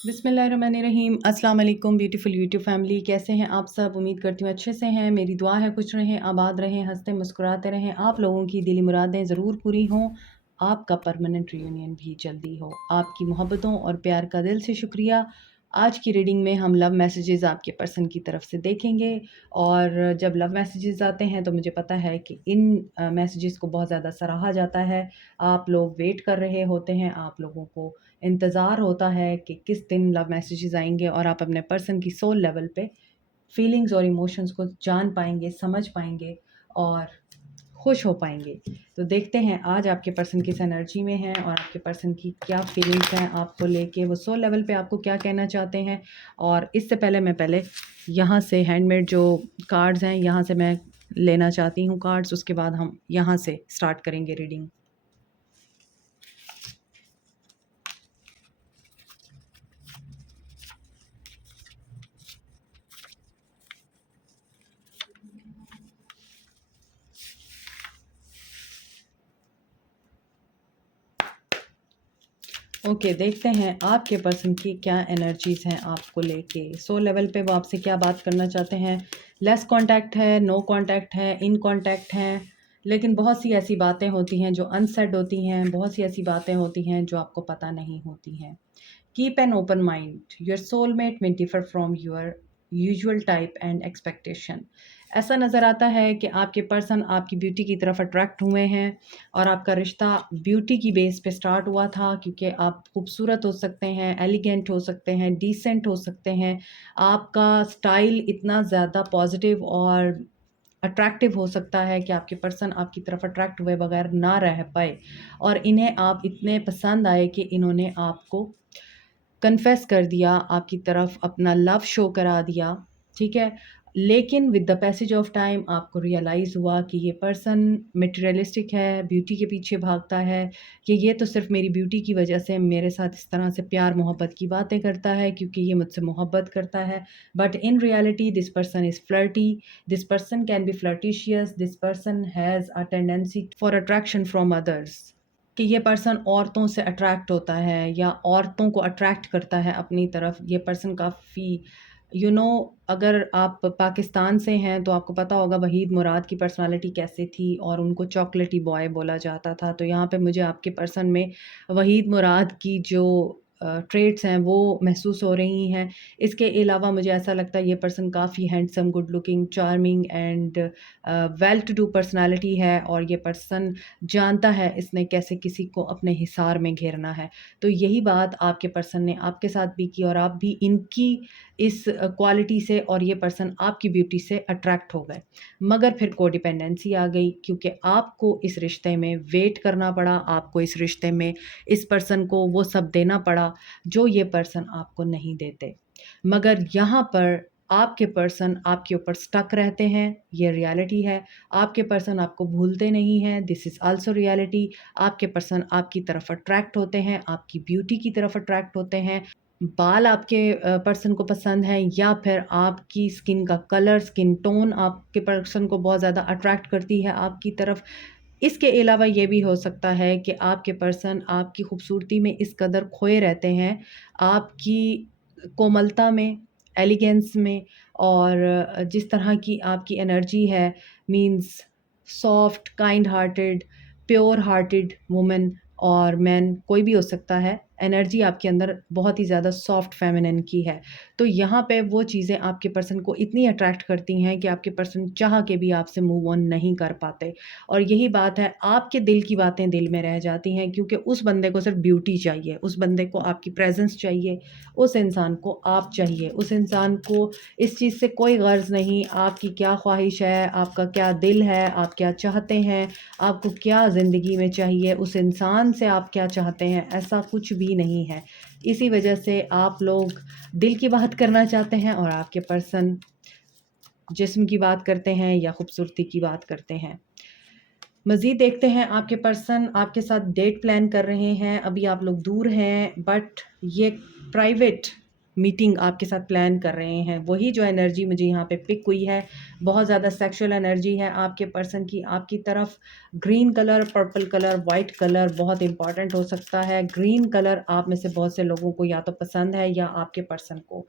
बिस्मिल्लाहिर्रहमानिर्रहीम। अस्सलाम वालेकुम ब्यूटीफुल यूट्यूब फैमिली, कैसे हैं आप सब? उम्मीद करती हूँ अच्छे से हैं। मेरी दुआ है खुश रहें, आबाद रहें, हंसते मुस्कुराते रहें, आप लोगों की दिली मुरादें ज़रूर पूरी हों, आपका परमानेंट रियूनियन भी जल्दी हो। आपकी मोहब्बतों और प्यार का दिल से शुक्रिया। आज की रीडिंग में हम लव मैसेजेस आपके पर्सन की तरफ से देखेंगे, और जब लव मैसेजेस आते हैं तो मुझे पता है कि इन मैसेजेस को बहुत ज़्यादा सराहा जाता है। आप लोग वेट कर रहे होते हैं, आप लोगों को इंतज़ार होता है कि किस दिन लव मैसेजेस आएंगे और आप अपने पर्सन की सोल लेवल पे फीलिंग्स और इमोशंस को जान पाएंगे, समझ पाएंगे और खुश हो पाएंगे। तो देखते हैं आज आपके पर्सन किस एनर्जी में है और आपके पर्सन की क्या फीलिंग्स हैं आपको लेके, वो सोल लेवल पे आपको क्या कहना चाहते हैं। और इससे पहले मैं यहाँ से हैंडमेड जो कार्ड्स हैं यहाँ से मैं लेना चाहती हूँ कार्ड्स, उसके बाद हम यहाँ से स्टार्ट करेंगे रीडिंग। ओके, देखते हैं आपके पर्सन की क्या एनर्जीज़ हैं आपको लेके, सोल लेवल पे वो आपसे क्या बात करना चाहते हैं। लेस कांटेक्ट है, नो कांटेक्ट है, इन कांटेक्ट हैं, लेकिन बहुत सी ऐसी बातें होती हैं जो अनसेड होती हैं, बहुत सी ऐसी बातें होती हैं जो आपको पता नहीं होती हैं। Keep an open mind, your soulmate may differ from your usual type and expectation. ऐसा नज़र आता है कि आपके पर्सन आपकी ब्यूटी की तरफ अट्रैक्ट हुए हैं और आपका रिश्ता ब्यूटी की बेस पे स्टार्ट हुआ था, क्योंकि आप खूबसूरत हो सकते हैं, एलिगेंट हो सकते हैं, डिसेंट हो सकते हैं, आपका स्टाइल इतना ज़्यादा पॉजिटिव और अट्रैक्टिव हो सकता है कि आपके पर्सन आपकी तरफ अट्रैक्ट हुए बगैर ना रह पाए, और इन्हें आप इतने पसंद आए कि इन्होंने आपको कन्फेस कर दिया, आपकी तरफ अपना लव शो करा दिया, ठीक है। लेकिन with the passage of time आपको रियलाइज़ हुआ कि ये पर्सन मटेरियलिस्टिक है, ब्यूटी के पीछे भागता है, कि ये तो सिर्फ मेरी ब्यूटी की वजह से मेरे साथ इस तरह से प्यार मोहब्बत की बातें करता है क्योंकि ये मुझसे मोहब्बत करता है। But in reality this person is flirty, this person can be flirtatious, this person has a tendency for attraction from others, कि ये पर्सन औरतों से अट्रैक्ट होता है या औरतों को अट्रैक्ट करता है अपनी तरफ। ये पर्सन काफ़ी अगर आप पाकिस्तान से हैं तो आपको पता होगा वहीद मुराद की पर्सनालिटी कैसे थी, और उनको चॉकलेटी बॉय बोला जाता था। तो यहाँ पे मुझे आपके पर्सन में वहीद मुराद की जो ट्रेट्स हैं वो महसूस हो रही हैं। इसके अलावा मुझे ऐसा लगता है ये पर्सन काफ़ी handsome, good looking, charming and well to do personality है, और ये पर्सन जानता है इसने कैसे किसी को अपने हिसार में घेरना है। तो यही बात आपके पर्सन ने आपके साथ भी की, और आप भी इनकी इस क्वालिटी से और ये पर्सन आपकी ब्यूटी से अट्रैक्ट हो गए। मगर फिर कोडिपेंडेंसी आ गई, क्योंकि आपको इस रिश्ते में वेट करना पड़ा, आपको इस रिश्ते में इस पर्सन को वो सब देना पड़ा जो ये पर्सन आपको नहीं देते। मगर यहाँ पर आपके पर्सन आपके ऊपर स्टक रहते हैं, ये रियलिटी है। आपके पर्सन आपको भूलते नहीं हैं, दिस इज़ आल्सो रियलिटी। आपके पर्सन आपकी तरफ अट्रैक्ट होते हैं, आपकी ब्यूटी की तरफ अट्रैक्ट होते हैं। बाल आपके पर्सन को पसंद हैं, या फिर आपकी स्किन का कलर, स्किन टोन आपके पर्सन को बहुत ज़्यादा अट्रैक्ट करती है आपकी तरफ। इसके अलावा ये भी हो सकता है कि आपके पर्सन आपकी खूबसूरती में इस कदर खोए रहते हैं, आपकी कोमलता में, एलिगेंस में, और जिस तरह की आपकी एनर्जी है, means soft, kind hearted, pure hearted woman और मैन कोई भी हो सकता है, एनर्जी आपके अंदर बहुत ही ज़्यादा सॉफ्ट फेमिनिन की है। तो यहाँ पे वो चीज़ें आपके पर्सन को इतनी अट्रैक्ट करती हैं कि आपके पर्सन चाह के भी आपसे मूव ऑन नहीं कर पाते। और यही बात है, आपके दिल की बातें दिल में रह जाती हैं, क्योंकि उस बंदे को सिर्फ ब्यूटी चाहिए, उस बंदे को आपकी प्रेजेंस चाहिए, उस इंसान को आप चाहिए, उस इंसान को इस चीज़ से कोई गर्ज़ नहीं आपकी क्या ख्वाहिश है, आपका क्या दिल है, आप क्या चाहते हैं, आपको क्या ज़िंदगी में चाहिए, उस इंसान से आप क्या चाहते हैं, ऐसा कुछ भी नहीं है। इसी वजह से आप लोग दिल की बात करना चाहते हैं और आपके पर्सन जिस्म की बात करते हैं या खूबसूरती की बात करते हैं। मज़ीद देखते हैं, आपके पर्सन आपके साथ डेट प्लान कर रहे हैं। अभी आप लोग दूर हैं, बट ये प्राइवेट मीटिंग आपके साथ प्लान कर रहे हैं, वही जो एनर्जी मुझे यहाँ पे पिक हुई है, बहुत ज़्यादा सेक्सुअल एनर्जी है आपके पर्सन की आपकी तरफ। Green colour, purple colour, white colour बहुत इंपॉर्टेंट हो सकता है। ग्रीन कलर आप में से बहुत से लोगों को या तो पसंद है या आपके पर्सन को।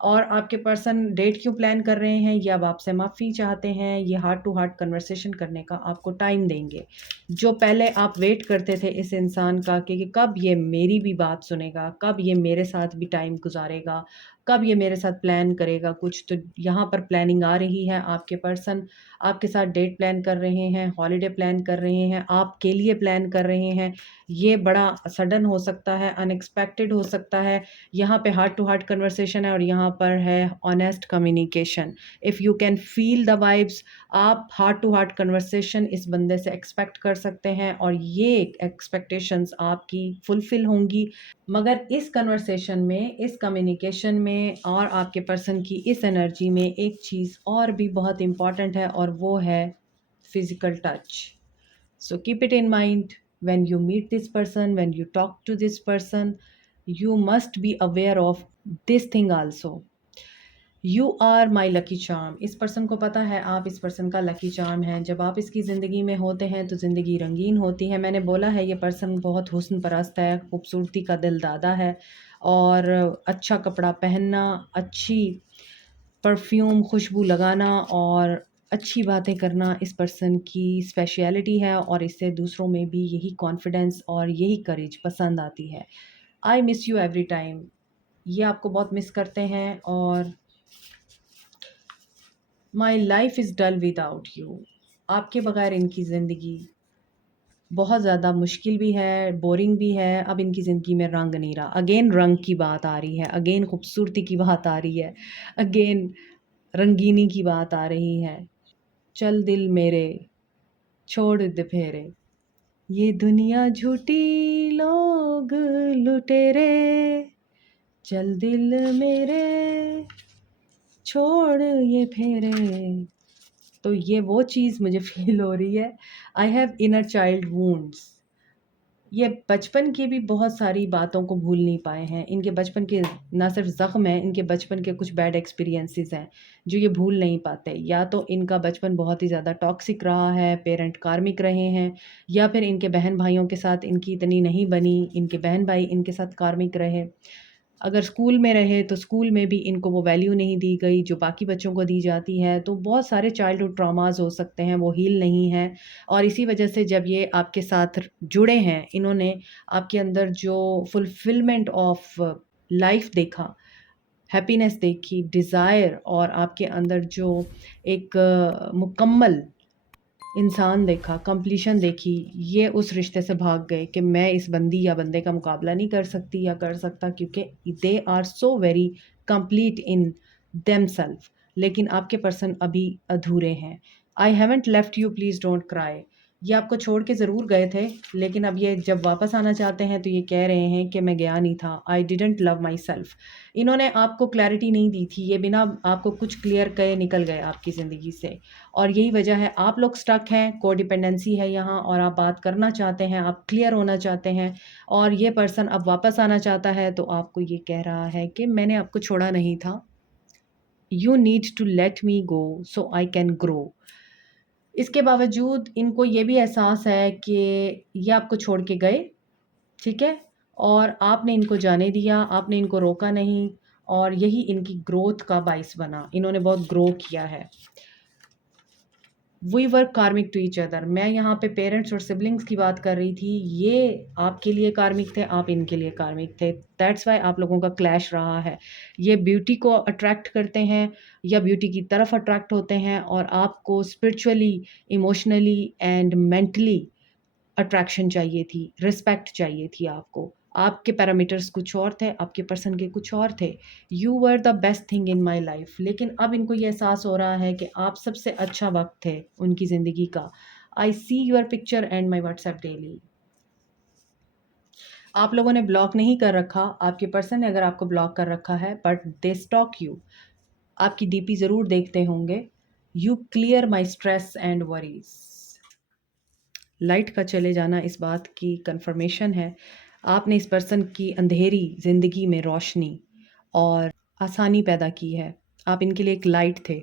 और आपके पर्सन डेट क्यों प्लान कर रहे हैं, ये अब आपसे माफ़ी चाहते हैं, ये हार्ट टू हार्ट कन्वर्सेशन करने का आपको टाइम देंगे। जो पहले आप वेट करते थे इस इंसान का कि कब ये मेरी भी बात सुनेगा, कब ये मेरे साथ भी टाइम गुजारेगा, कब ये मेरे साथ प्लान करेगा कुछ, तो यहाँ पर प्लानिंग आ रही है। आपके पर्सन आपके साथ डेट प्लान कर रहे हैं, हॉलिडे प्लान कर रहे हैं, आपके लिए प्लान कर रहे हैं। ये बड़ा सडन हो सकता है, अनएक्सपेक्टेड हो सकता है। यहाँ पे हार्ट टू हार्ट कन्वर्सेशन है और यहाँ पर है honest communication. If you can feel the vibes, आप हार्ट टू हार्ट कन्वर्सेशन इस बंदे से एक्सपेक्ट कर सकते हैं और ये एक्सपेक्टेशंस आपकी फुलफ़िल होंगी। मगर इस कन्वर्सेशन में, इस कम्युनिकेशन में और आपके पर्सन की इस एनर्जी में एक चीज़ और भी बहुत इम्पॉर्टेंट है और वो है physical touch. So keep it in mind when you meet this person, when you talk to this person, you must be aware of this thing also. You are my lucky charm. इस person को पता है आप इस person का lucky charm हैं। जब आप इसकी ज़िंदगी में होते हैं तो ज़िंदगी रंगीन होती है। मैंने बोला है ये पर्सन बहुत हुस्न परस्त है, खूबसूरती का दिल दादा है और अच्छा कपड़ा पहनना, अच्छी परफ्यूम खुशबू लगाना और अच्छी बातें करना इस पर्सन की स्पेशलिटी है और इससे दूसरों में भी यही कॉन्फिडेंस और यही करेज पसंद आती है। I miss you every time. ये आपको बहुत मिस करते हैं और my life is dull without you. आपके बगैर इनकी ज़िंदगी बहुत ज़्यादा मुश्किल भी है, बोरिंग भी है। अब इनकी ज़िंदगी में रंग नहीं रहा। अगेन रंग की बात आ रही है, अगेन खूबसूरती की बात आ रही है, अगेन रंगीनी की बात आ रही है। चल दिल मेरे छोड़ दे फेरे, ये दुनिया झूठी लोग लुटेरे, चल दिल मेरे छोड़ ये फेरे। तो ये वो चीज़ मुझे फ़ील हो रही है। I have inner child wounds. ये बचपन की भी बहुत सारी बातों को भूल नहीं पाए हैं। इनके बचपन के ना सिर्फ ज़ख्म हैं, इनके बचपन के कुछ बैड एक्सपीरियंसेस हैं जो ये भूल नहीं पाते। या तो इनका बचपन बहुत ही ज़्यादा टॉक्सिक रहा है, पेरेंट कार्मिक रहे हैं, या फिर इनके बहन भाइयों के साथ इनकी इतनी नहीं बनी, इनके बहन भाई इनके साथ कार्मिक रहे। अगर स्कूल में रहे तो स्कूल में भी इनको वो वैल्यू नहीं दी गई जो बाकी बच्चों को दी जाती है। तो बहुत सारे चाइल्डहुड ट्रॉमास हो सकते हैं, वो हील नहीं हैं और इसी वजह से जब ये आपके साथ जुड़े हैं, इन्होंने आपके अंदर जो फुलफिलमेंट ऑफ लाइफ देखा, हैप्पीनेस देखी, डिज़ायर और आपके अंदर जो एक मुकम्मल इंसान देखा, कंप्लीशन देखी, ये उस रिश्ते से भाग गए कि मैं इस बंदी या बंदे का मुकाबला नहीं कर सकती या कर सकता क्योंकि they are so very complete in themselves. लेकिन आपके पर्सन अभी अधूरे हैं। I haven't left you please don't cry. ये आपको छोड़ के ज़रूर गए थे, लेकिन अब ये जब वापस आना चाहते हैं तो ये कह रहे हैं कि मैं गया नहीं था, I didn't love my self. इन्होंने आपको क्लैरिटी नहीं दी थी, ये बिना आपको कुछ क्लियर कहे निकल गए आपकी ज़िंदगी से और यही वजह है आप लोग स्टक हैं। कोडिपेंडेंसी है यहाँ और आप बात करना चाहते हैं, आप क्लियर होना चाहते हैं और ये पर्सन अब वापस आना चाहता है तो आपको ये कह रहा है कि मैंने आपको छोड़ा नहीं था, you need to let me go so I can grow. इसके बावजूद इनको ये भी एहसास है कि ये आपको छोड़ के गए, ठीक है, और आपने इनको जाने दिया, आपने इनको रोका नहीं और यही इनकी ग्रोथ का बाइस बना। इन्होंने बहुत ग्रो किया है। वी वर कार्मिक टू ईच अदर। मैं यहाँ पे पेरेंट्स और सिबलिंग्स की बात कर रही थी। ये आपके लिए कार्मिक थे, आप इनके लिए कार्मिक थे। दैट्स वाई आप लोगों का क्लैश रहा है। ये ब्यूटी को अट्रैक्ट करते हैं या ब्यूटी की तरफ अट्रैक्ट होते हैं और आपको spiritually, emotionally and mentally attraction चाहिए थी, रिस्पेक्ट चाहिए थी आपको। आपके पैरामीटर्स कुछ और थे, आपके पर्सन के कुछ और थे। You were the best thing in my life. लेकिन अब इनको ये एहसास हो रहा है कि आप सबसे अच्छा वक़्त थे उनकी ज़िंदगी का। I see your picture and my WhatsApp daily. आप लोगों ने ब्लॉक नहीं कर रखा, आपके पर्सन ने अगर आपको ब्लॉक कर रखा है, बट दे स्टॉक यू। आपकी डीपी ज़रूर देखते होंगे। You clear my stress and worries. Light का चले जाना इस बात की कंफर्मेशन है। आपने इस पर्सन की अंधेरी ज़िंदगी में रोशनी और आसानी पैदा की है। आप इनके लिए एक लाइट थे।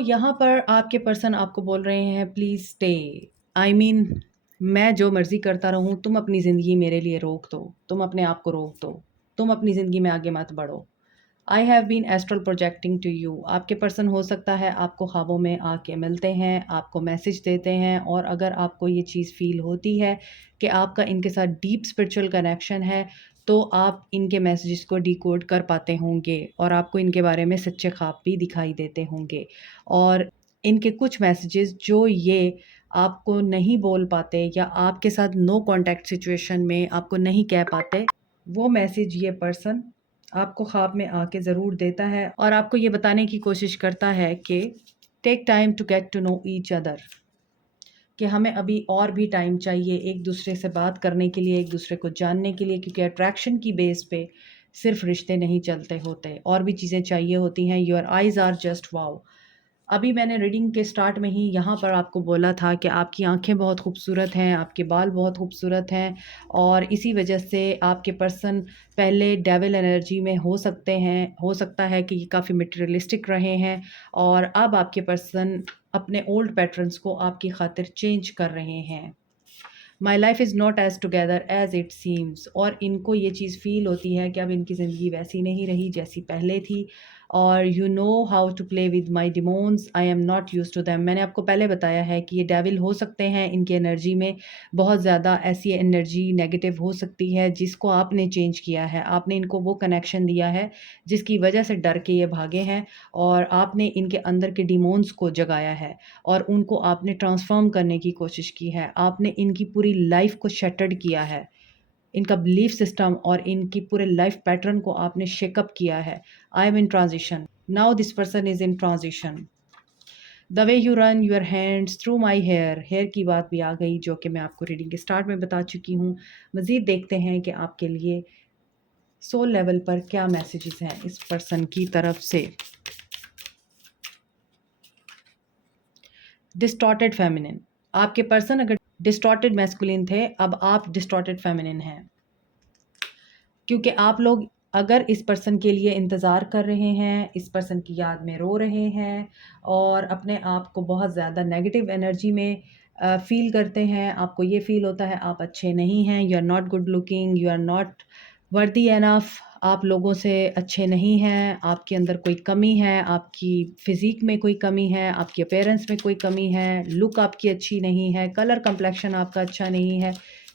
यहाँ पर आपके पर्सन आपको बोल रहे हैं प्लीज़ स्टे। आई मीन मैं जो मर्ज़ी करता रहूँ, तुम अपनी ज़िंदगी मेरे लिए रोक दो, तुम अपने आप को रोक दो, तुम अपनी ज़िंदगी में आगे मत बढ़ो। I have been astral projecting to you. आपके पर्सन हो सकता है आपको ख्वाबों में आके मिलते हैं, आपको मैसेज देते हैं, और अगर आपको ये चीज़ फ़ील होती है कि आपका इनके साथ डीप स्पिरिचुअल कनेक्शन है, तो आप इनके मैसेजेस को डिकोड कर पाते होंगे और आपको इनके बारे में सच्चे ख्वाब भी दिखाई देते होंगे। और इनके कुछ मैसेजेस जो ये आपको नहीं बोल पाते या आपके साथ नो कॉन्टैक्ट सिचुएशन में आपको नहीं कह पाते, वो मैसेज ये पर्सन आपको ख्वाब में आके ज़रूर देता है और आपको ये बताने की कोशिश करता है कि take time to get to know each other, कि हमें अभी और भी टाइम चाहिए एक दूसरे से बात करने के लिए, एक दूसरे को जानने के लिए, क्योंकि अट्रैक्शन की बेस पे सिर्फ रिश्ते नहीं चलते होते, और भी चीज़ें चाहिए होती हैं। Your eyes are just wow. अभी मैंने रीडिंग के स्टार्ट में ही यहाँ पर आपको बोला था कि आपकी आँखें बहुत खूबसूरत हैं, आपके बाल बहुत खूबसूरत हैं, और इसी वजह से आपके पर्सन पहले डेविल एनर्जी में हो सकते हैं, हो सकता है कि ये काफ़ी मटेरियलिस्टिक रहे हैं, और अब आपके पर्सन अपने ओल्ड पैटर्न्स को आपकी खातिर चेंज कर रहे हैं। My life is not as together as it seems. और इनको ये चीज़ फ़ील होती है कि अब इनकी ज़िंदगी वैसी नहीं रही जैसी पहले थी। और you know how to play with my demons, I am not use to them. मैंने आपको पहले बताया है कि ये डेविल हो सकते हैं, इनकी एनर्जी में बहुत ज़्यादा ऐसी एनर्जी नेगेटिव हो सकती है जिसको आपने चेंज किया है। आपने इनको वो कनेक्शन दिया है जिसकी वजह से डर के ये भागे हैं, और आपने इनके अंदर के डिमोन्स को जगाया है और उनको आपने ट्रांसफ़ॉर्म करने की कोशिश की है। आपने इनकी पूरी लाइफ़ को शैटर्ड किया है, इनका बिलीफ सिस्टम और इनकी पूरे लाइफ़ पैटर्न को आपने शेकअप किया है। I am in transition, now this person is in transition. The way you run your hands through my hair, hair की बात भी आ गई जो कि मैं आपको रीडिंग के स्टार्ट में बता चुकी हूँ। मज़ीद देखते हैं कि आपके लिए सोल लेवल पर क्या मैसेजेस हैं इस पर्सन की तरफ से। Distorted feminine. आपके पर्सन अगर डिस्टॉर्टेड मैस्कुलिन थे, अब आप डिस्टॉर्टेड फेमिनिन हैं, क्योंकि आप लोग अगर इस पर्सन के लिए इंतज़ार कर रहे हैं, इस पर्सन की याद में रो रहे हैं और अपने आप को बहुत ज़्यादा नेगेटिव एनर्जी में फ़ील करते हैं, आपको ये फ़ील होता है आप अच्छे नहीं हैं, you are not good looking, you are not worthy enough, आप लोगों से अच्छे नहीं हैं, आपके अंदर कोई कमी है, आपकी फ़िज़ीक में कोई कमी है, आपकी अपीयरेंस में कोई कमी है, लुक आपकी अच्छी नहीं है, कलर कम्प्लेक्शन आपका अच्छा नहीं है,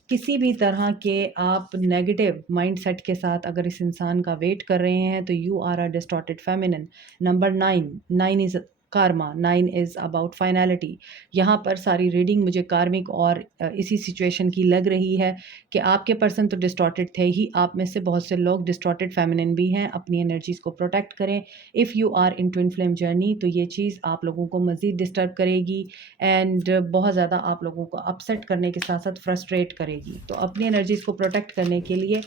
किसी भी तरह के आप नेगेटिव माइंडसेट के साथ अगर इस इंसान का वेट कर रहे हैं, तो you are a distorted feminine. Number 9, 9 is karma, 9 is about finality. यहाँ पर सारी रीडिंग मुझे कार्मिक और इसी सिचुएशन की लग रही है कि आपके पर्सन तो डिस्टॉर्टेड थे ही, आप में से बहुत से लोग डिस्टॉर्टेड फेमिनिन भी हैं। अपनी एनर्जीज़ को प्रोटेक्ट करें। If you are in twin flame journey, तो ये चीज़ आप लोगों को मज़ीद डिस्टर्ब करेगी एंड बहुत ज़्यादा आप लोगों को अपसेट करने के साथ साथ फ्रस्ट्रेट करेगी। तो अपनी एनर्जीज़ को प्रोटेक्ट करने के लिए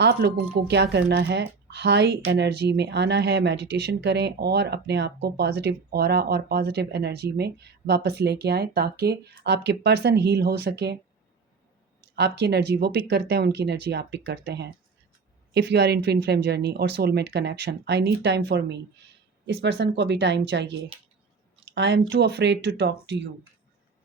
आप लोगों को क्या करना है, हाई एनर्जी में आना है, मेडिटेशन करें और अपने आप को पॉजिटिव ऑरा और पॉजिटिव एनर्जी में वापस लेके आएँ, ताकि आपके पर्सन हील हो सके। आपकी एनर्जी वो पिक करते हैं, उनकी एनर्जी आप पिक करते हैं। If you are in twin flame journey और soulmate connection, I need time for me. इस पर्सन को अभी टाइम चाहिए। I am too afraid to talk to you.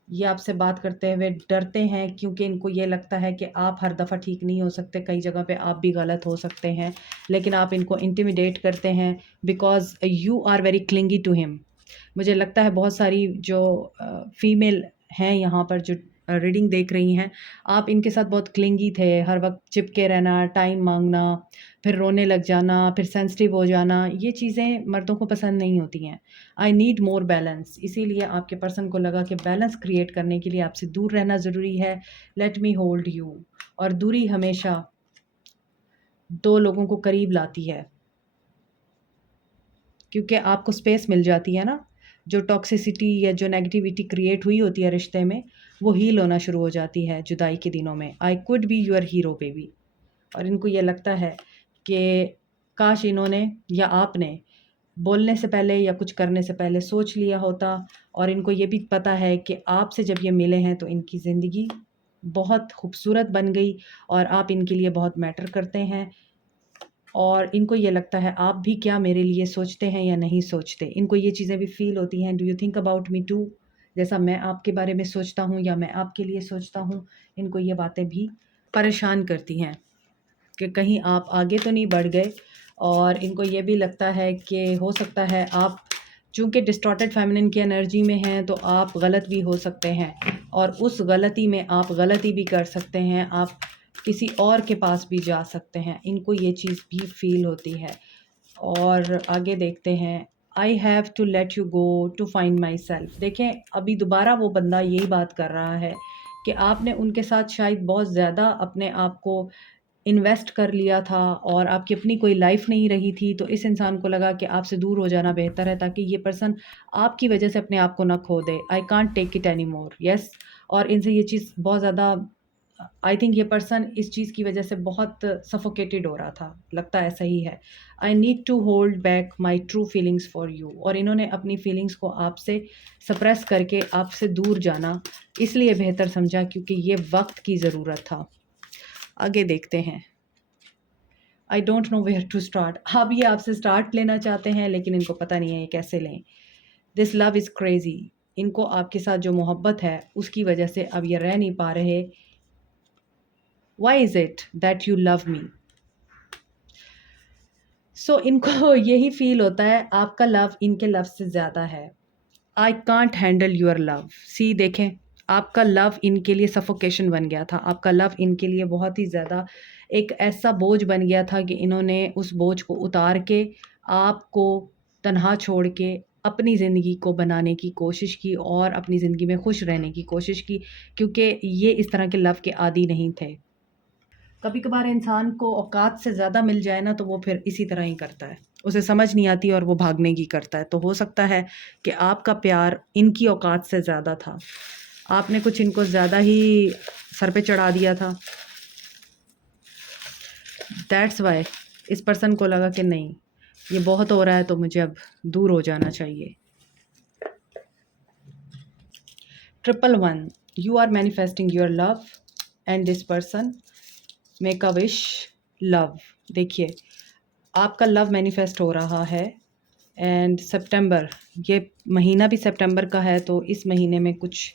ये आपसे बात करते हुए डरते हैं, क्योंकि इनको ये लगता है कि आप हर दफ़ा ठीक नहीं हो सकते, कई जगह पे आप भी गलत हो सकते हैं, लेकिन आप इनको इंटिमिडेट करते हैं because you are very clingy to him. मुझे लगता है बहुत सारी जो फीमेल हैं यहाँ पर जो रीडिंग देख रही हैं, आप इनके साथ बहुत क्लिंगी थे, हर वक़्त चिपके रहना, टाइम माँगना, फिर रोने लग जाना, फिर सेंसिटिव हो जाना, ये चीज़ें मर्दों को पसंद नहीं होती हैं। आई नीड मोर बैलेंस, इसीलिए आपके पर्सन को लगा कि बैलेंस क्रिएट करने के लिए आपसे दूर रहना ज़रूरी है। Let me hold you. और दूरी हमेशा 2 लोगों को करीब लाती है, क्योंकि आपको स्पेस मिल जाती है ना, जो टॉक्सिसिटी या जो नेगेटिविटी क्रिएट हुई होती है रिश्ते में, वो हील होना शुरू हो जाती है जुदाई के दिनों में। I could be your hero baby. और इनको ये लगता है कि काश इन्होंने या आपने बोलने से पहले या कुछ करने से पहले सोच लिया होता, और इनको ये भी पता है कि आपसे जब ये मिले हैं तो इनकी ज़िंदगी बहुत खूबसूरत बन गई और आप इनके लिए बहुत मैटर करते हैं। और इनको ये लगता है आप भी क्या मेरे लिए सोचते हैं या नहीं सोचते। इनको ये चीज़ें भी फ़ील होती हैं, do you think about me too, जैसा मैं आपके बारे में सोचता हूँ या मैं आपके लिए सोचता हूँ। इनको ये बातें भी परेशान करती हैं कि कहीं आप आगे तो नहीं बढ़ गए। और इनको ये भी लगता है कि हो सकता है आप चूँकि डिस्टॉर्टेड फेमिनिन की एनर्जी में हैं तो आप गलत भी हो सकते हैं, और उस गलती में आप गलती भी कर सकते हैं, आप किसी और के पास भी जा सकते हैं। इनको ये चीज़ भी फ़ील होती है। और आगे देखते हैं, I have to let you go to find myself. देखें, अभी दोबारा वो बंदा यही बात कर रहा है कि आपने उनके साथ शायद बहुत ज़्यादा अपने आप को इन्वेस्ट कर लिया था और आपकी अपनी कोई लाइफ नहीं रही थी, तो इस इंसान को लगा कि आपसे दूर हो जाना बेहतर है ताकि ये पर्सन आपकी वजह से अपने आप को ना खो दे। I can't take it any more, yes. और इनसे ये चीज़ बहुत ज़्यादा, आई थिंक ये पर्सन इस चीज़ की वजह से बहुत सफोकेटेड हो रहा था, लगता है सही है। I need to hold back my true feelings for you, और इन्होंने अपनी फीलिंग्स को आपसे सप्रेस करके आपसे दूर जाना इसलिए बेहतर समझा क्योंकि ये वक्त की ज़रूरत था। आगे देखते हैं, I don't know where to start. अब ये आपसे स्टार्ट लेना चाहते हैं लेकिन इनको पता नहीं है ये कैसे लें। दिस लव इज़ क्रेजी, इनको आपके साथ जो मोहब्बत है उसकी वजह से अब ये रह नहीं पा रहे। Why is it that you love me? So इनको यही फील होता है आपका लव इनके लव से ज़्यादा है। I can't handle your love. सी देखें, आपका लव इनके लिए सफोकेशन बन गया था, आपका लव इनके लिए बहुत ही ज़्यादा एक ऐसा बोझ बन गया था कि इन्होंने उस बोझ को उतार के आपको तन्हा छोड़ के अपनी ज़िंदगी को बनाने की कोशिश की और अपनी ज़िंदगी में खुश रहने की कोशिश की, क्योंकि ये इस तरह के लव के आदी नहीं थे। कभी कभार इंसान को औकात से ज़्यादा मिल जाए ना तो वो फिर इसी तरह ही करता है, उसे समझ नहीं आती और वो भागने की करता है। तो हो सकता है कि आपका प्यार इनकी औकात से ज़्यादा था, आपने कुछ इनको ज़्यादा ही सर पे चढ़ा दिया था। दैट्स वाई इस पर्सन को लगा कि नहीं, ये बहुत हो रहा है तो मुझे अब दूर हो जाना चाहिए। 111, you are manifesting your love and this person make a wish love. देखिए, आपका लव मैनिफेस्ट हो रहा है एंड सितंबर, ये महीना भी सितंबर का है तो इस महीने में कुछ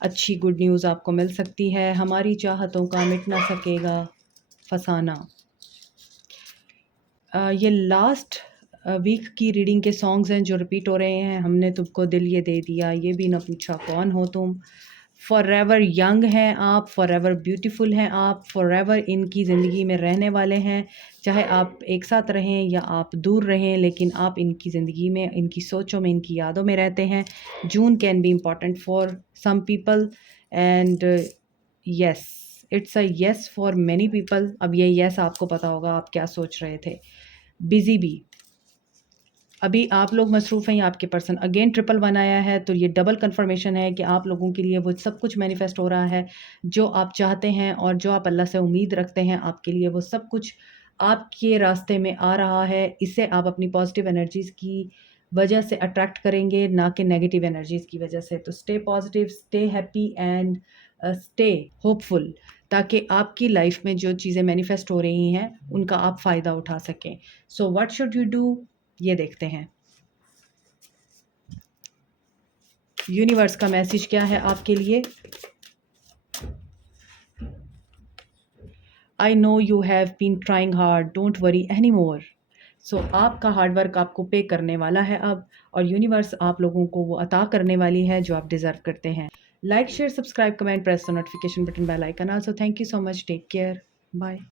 अच्छी गुड न्यूज़ आपको मिल सकती है। हमारी चाहतों का मिट ना सकेगा फसाना। ये लास्ट वीक की रीडिंग के सॉन्ग्स हैं जो रिपीट हो रहे हैं। हमने तुमको दिल ये दे दिया, ये भी ना पूछा कौन हो तुम, फॉरएवर यंग हैं आप, फॉरएवर ब्यूटीफुल हैं आप, फॉरएवर इनकी ज़िंदगी में रहने वाले हैं। चाहे आप एक साथ रहें या आप दूर रहें, लेकिन आप इनकी ज़िंदगी में, इनकी सोचों में, इनकी यादों में रहते हैं। June can be important for some people and yes, it's a yes for many people. अब ये येस आपको पता होगा आप क्या सोच रहे थे। बिजी भी, अभी आप लोग मसरूफ़ हैं या आपके पर्सन। अगेन 111 आया है तो ये डबल कंफर्मेशन है कि आप लोगों के लिए वो सब कुछ मैनिफेस्ट हो रहा है जो आप चाहते हैं और जो आप अल्लाह से उम्मीद रखते हैं। आपके लिए वो सब कुछ आपके रास्ते में आ रहा है। इससे आप अपनी पॉजिटिव एनर्जीज़ की वजह से अट्रैक्ट करेंगे, ना कि नेगेटिव एनर्जीज़ की वजह से। तो stay positive, stay happy and stay hopeful, ताकि आपकी लाइफ में जो चीज़ें मैनिफेस्ट हो रही हैं उनका आप फ़ायदा उठा सकें। So what should you do, ये देखते हैं यूनिवर्स का मैसेज क्या है आपके लिए। I know you have been trying hard, don't worry any more. So आपका हार्डवर्क आपको पे करने वाला है अब, और यूनिवर्स आप लोगों को वो अता करने वाली है जो आप डिज़र्व करते हैं। Like, share, subscribe, comment, press the notification button, bell icon. Also thank you so much, take care, bye.